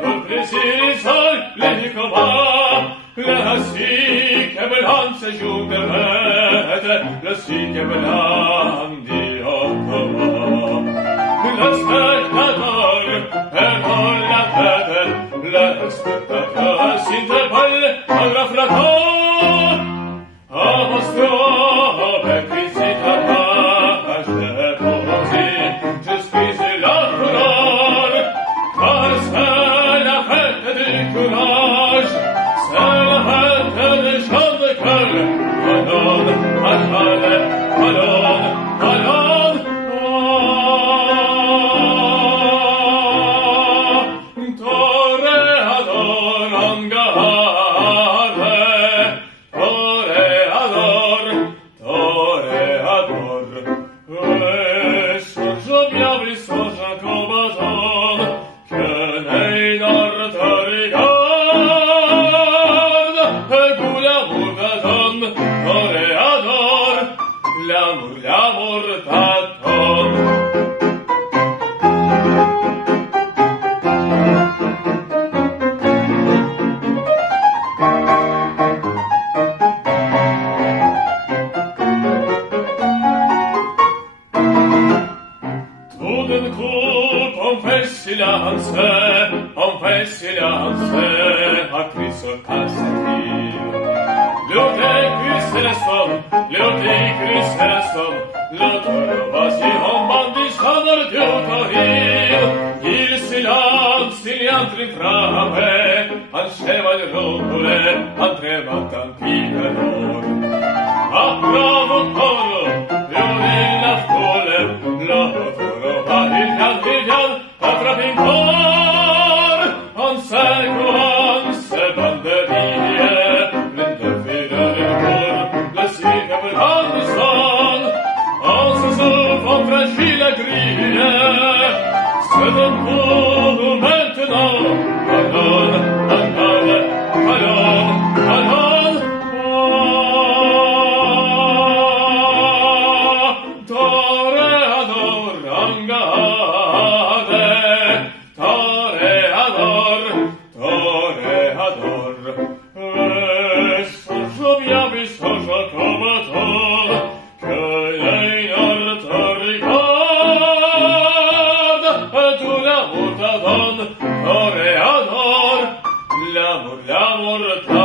por precisar le combat, la si che balance giù per rete, la si che balandi ottava. La spettatore per la tete, la spettatore si interpalle al raffratore, a vostro becquisita pace così, giustizia la colore, car c'est la fête du courage, c'est la fête des gens de cœur, allons, allons, allons, allons, toreador angare, toreador, toreador, sorgiavi sorgia combaton, che nei nord ricorda, e tu l'amour t'attend, toreador, l'amour t'attend. On fait silence, à cri sur cassetil. L'autre c'est la somme, l'autre c'est la somme, l'autre vas-y, on bandit chanor du toril. Il silence, il entre in frave, un cheval roule, un tremant un piccolo. A bravo toro, l'une la folle, l'autre va il pian, attrape in cor, on se banderie, prende fila del cor, la siga per Anderson, on se souffre fragile grille, c'est un coup maintenant, allons, allons, allons, allons, toreador angare, toreador, toreador, sorgiavi sorgia combaton, che lei non te ricorda, e tu l'amour t'attend, toreador, l'amour t'attend.